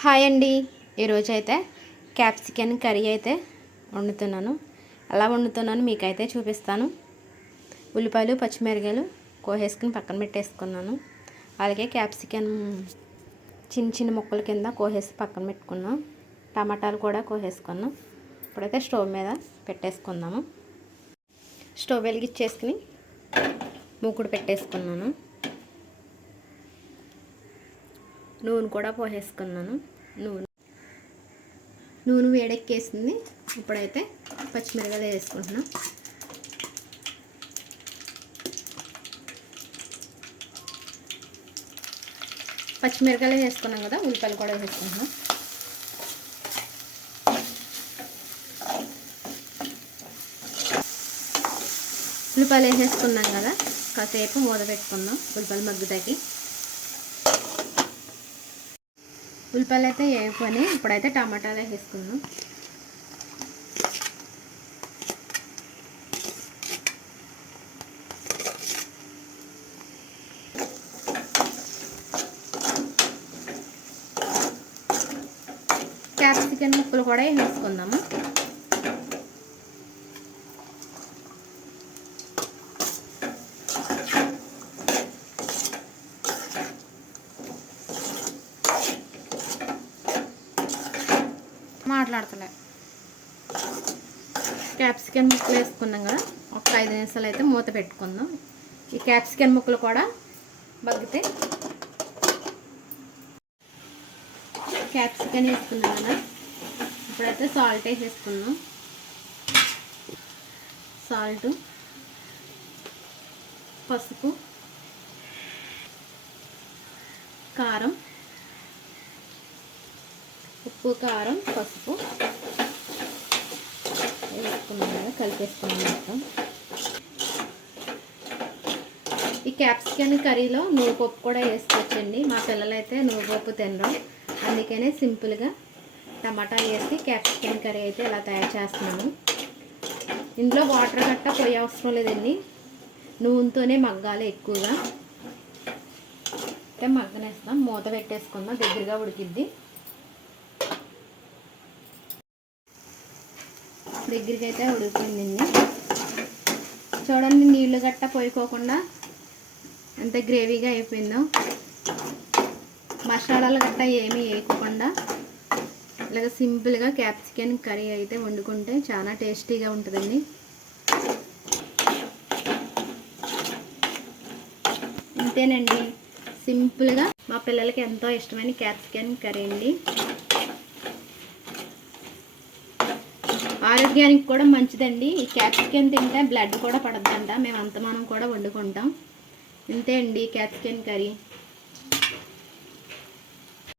Hi అండి. ఈరోజు అయితే క్యాప్సికన్ కర్రీ అయితే వండుతున్నాను. ఎలా వండుతున్నాను మీకైతే చూపిస్తాను. ఉల్లిపాయలు పచ్చిమిరకాయలు కోసేసుకుని పక్కన పెట్టేసుకున్నాను. అలాగే క్యాప్సికన్ చిన్న చిన్న ముక్కల కింద కోసేసి పక్కన పెట్టుకున్నాం. టమాటాలు కూడా కోసేసుకున్నాం. ఇప్పుడైతే స్టవ్ మీద పెట్టేసుకుందాము. స్టవ్ వెలిగించేసుకుని మూకుడు పెట్టేసుకున్నాను. నూనె కూడా పోసేసుకున్నాను. నూనె. నూనె వేడెక్కేసింది. ఇప్పుడైతే పచ్చిమిరకాయలు వేసుకుంటున్నాం. పచ్చిమిరకాయలు వేసుకున్నాం కదా ఉల్లిపాయలు కూడా వేసుకుంటున్నాం. ఉల్లిపాయలు వేసేసుకున్నాం కదా కాసేపు మూత పెట్టుకుందాం ఉల్లిపాయలు మగ్గుతాకి ఉల్లిపాయలు అయితే వేయకొని ఇప్పుడైతే టమాటాలు వేసుకున్నాం క్యాప్సికన్ ముక్కలు కూడా వేసుకుందాము మాట్లాడతలే క్యాప్సికన్ ముక్కలు వేసుకున్నాం కదా ఒక ఐదు నిమిషాలు అయితే మూత పెట్టుకుందాం. ఈ క్యాప్సికన్ ముక్కలు కూడా బగ్గితే క్యాప్సికన్ వేసుకున్నాం కదా ఇప్పుడైతే సాల్ట్ వేసేసుకుందాం. సాల్ట్ పసుపు కారం ఉప్పు కారం పసుపు. వేసుకున్నాం కదా కలిపేసుకున్నాం మొత్తం. ఈ క్యాప్సికన్ కర్రీలో నువ్వుపప్పు కూడా వేసుకోవచ్చండి. మా పిల్లలైతే నువ్వుపప్పు తినరు. అందుకనే సింపుల్గా టమాటా వేసి క్యాప్సికన్ కర్రీ అయితే ఇలా తయారు చేస్తున్నాము ఇందులో వాటర్ గట్ట పోయే అవసరం లేదండి. నూనెతోనే మగ్గాలి ఎక్కువగా. అయితే మగ్గనేస్తాం మూత పెట్టేసుకుందాం. దగ్గరగా ఉడికిద్ది. దగ్గరికి అయితే ఉడికిపోయిందండి చూడండి నీళ్ళు గట్ట పోయిపోకుండా ఎంత గ్రేవీగా అయిపోయిందో. మసాలాలు గట్ట ఏమీ వేయకుండా ఇలాగ సింపుల్గా క్యాప్సికన్ కర్రీ అయితే వండుకుంటే చాలా టేస్టీగా ఉంటుందండి. అంతేనండి సింపుల్గా మా పిల్లలకి ఎంతో ఇష్టమైన క్యాప్సికన్ కర్రీ అండి. ఆరోగ్యానికి కూడా మంచిదండి. ఈ క్యాప్సికన్ తింటే బ్లడ్ కూడా పడద్దంట. మేము అంత మనం కూడా వండుకుంటాం. ఇంతే అండి క్యాప్సికన్ కర్రీ.